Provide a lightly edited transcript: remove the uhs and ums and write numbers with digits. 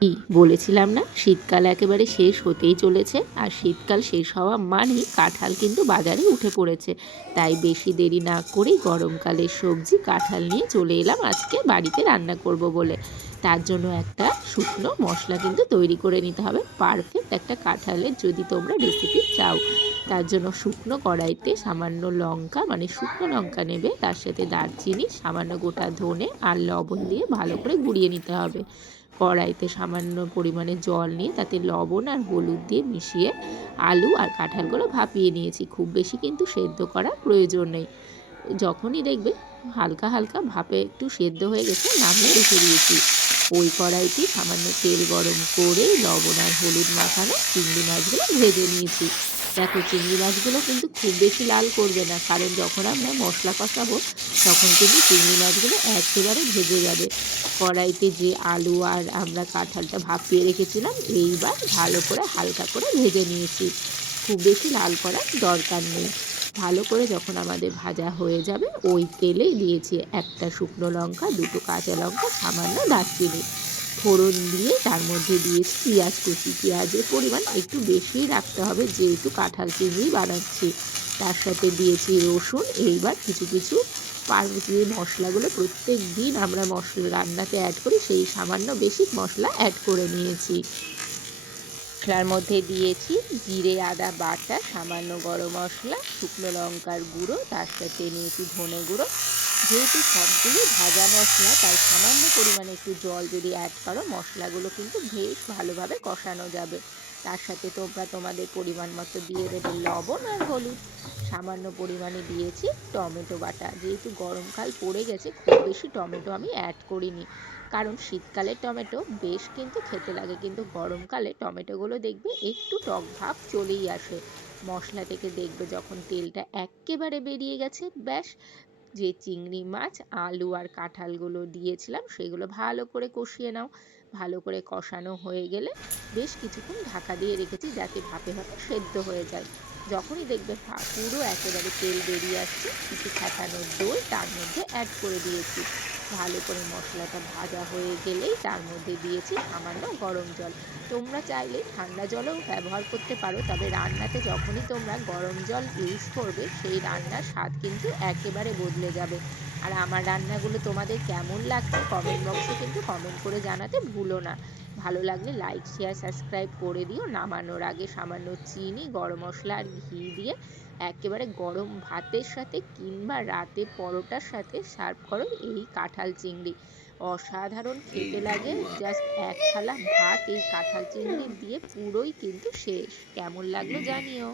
কি বলেছিলাম না, শীতকাল একেবারে শেষ হতেই চলেছে। আর শীতকাল শেষ হওয়া মানেই কাঁঠাল কিন্তু বাজারে উঠে পড়েছে। তাই বেশি দেরি না করেই গরমকালের সবজি কাঁঠাল নিয়ে চলে এলাম আজকে বাড়িতে রান্না করব বলে। তার জন্য একটা শুকনো মশলা কিন্তু তৈরি করে নিতে হবে, পারফেক্ট একটা কাঁঠালের যদি তোমরা রেসিপি চাও। তার জন্য শুকনো কড়াইতে সামান্য লঙ্কা, মানে শুকনো লঙ্কা নেবে, তার সাথে দারচিনি, সামান্য গোটা ধনে আর লবণ দিয়ে ভালো করে গুঁড়িয়ে নিতে হবে। কড়াইতে সামান্য পরিমাণে জল নিয়ে তাতে লবণ আর হলুদ দিয়ে মিশিয়ে আলু আর কাঁঠালগুলো ভাপিয়ে নিয়েছি। খুব বেশি কিন্তু সেদ্ধ করার প্রয়োজন নেই। যখনই দেখবে হালকা হালকা ভাপে একটু সেদ্ধ হয়ে গেছে, নামিয়ে রেখে দিয়েছি। ওই কড়াইতে সামান্য তেল গরম করে লবণ আর হলুদ মাখানো চিংড়ি মাছগুলো ভেজে নিয়েছি। দেখো, চিংড়ি মাছগুলো কিন্তু খুব বেশি লাল করবে না, কারণ যখন আমরা মশলা কষাবো তখন কিন্তু চিংড়ি মাছগুলো একেবারে ভেজে যাবে। কড়াইতে যে আলু আর আমরা কাঁঠালটা ভাপিয়ে রেখেছিলাম এইবার ভালো করে হালকা করে ভেজে নিয়েছি। খুব বেশি লাল করার দরকার নেই। ভালো করে যখন আমাদের ভাজা হয়ে যাবে ওই তেলেই দিয়েছি একটা শুকনো লঙ্কা, দুটো কাঁচা লঙ্কা, সামান্য দারচিনি ফোড়ন দিয়ে তার মধ্যে দিয়েছি পেঁয়াজ কুচি। পেঁয়াজের পরিমাণ একটু বেশিই রাখতে হবে যেহেতু কাঁঠাল চিংড়ি বানাচ্ছি। তার সাথে দিয়েছি রসুন। এইবার কিছু কিছু যে মশলাগুলো প্রত্যেক দিন আমরা মশলা রান্নাতে অ্যাড করি সেই সামান্য বেশি মশলা অ্যাড করে নিয়েছি। মশলার মধ্যে দিয়েছি জিরে আদা বাটা, সামান্য গরম মশলা, শুকনো লঙ্কার গুঁড়ো, তার সাথে নিয়েছি ধনে গুঁড়ো। যেহেতু সবগুলো ভাজা মশলা তাই সামান্য পরিমাণে একটু জল যদি অ্যাড করো মশলাগুলো কিন্তু বেশ ভালোভাবে কষানো যাবে। তার সাথে তোমরা তোমাদের পরিমাণ মতো দিয়ে দেবে লবণ আর হলুদ। সামান্য পরিমাণে দিয়েছি টমেটো বাটা। যেহেতু গরমকাল পড়ে গেছে খুব বেশি টমেটো আমি অ্যাড করিনি, কারণ শীতকালে টমেটো বেশ কিন্তু খেতে লাগে, কিন্তু গরমকালে টমেটোগুলো দেখবে একটু টক ভাব চলেই আসে। মশলা থেকে দেখবে যখন তেলটা একেবারে বেরিয়ে গেছে, ব্যাস, যে চিংড়ি মাছ আলু আর কাঁঠালগুলো দিয়েছিলাম সেগুলো ভালো করে কষিয়ে নাও। ভালো করে কষানো হয়ে গেলে বেশ কিছুক্ষণ ঢাকা দিয়ে রেখেছি যাতে ভাপে ভাপে সেদ্ধ হয়ে যায়। যখনই দেখবে পুরো একেবারে তেল বেরিয়ে আসছে, কিছু ফ্যাটানো দই তার মধ্যে অ্যাড করে দিয়েছি। ভালো করে মশলাটা ভাজা হয়ে গেলেই তার মধ্যে দিয়েছি সামান্য গরম জল। তোমরা চাইলে ঠান্ডা জলও ব্যবহার করতে পারো, তবে রান্নাতে যখনই তোমরা গরম জল ইউজ করবে সেই রান্নার স্বাদ কিন্তু একেবারে বদলে যাবে। আর আমার রান্নাগুলো তোমাদের কেমন লাগছে কমেন্ট বক্সে কিন্তু কমেন্ট করে জানাতে ভুলো না। ভালো লাগলে লাইক শেয়ার সাবস্ক্রাইব করে দিও। নামানোর আগে সামান্য চিনি, গরম মশলা আর ঘি দিয়ে একেবারে গরম ভাতের সাথে কিংবা রাতে পরোটার সাথে সার্ভ করো এই কাঁঠাল চিংড়ি। অসাধারণ খেতে লাগে। জাস্ট এক থালা ভাত এই কাঁঠাল চিংড়ি দিয়ে পুরোই কিন্তু শেষ। কেমন লাগলো জানিও।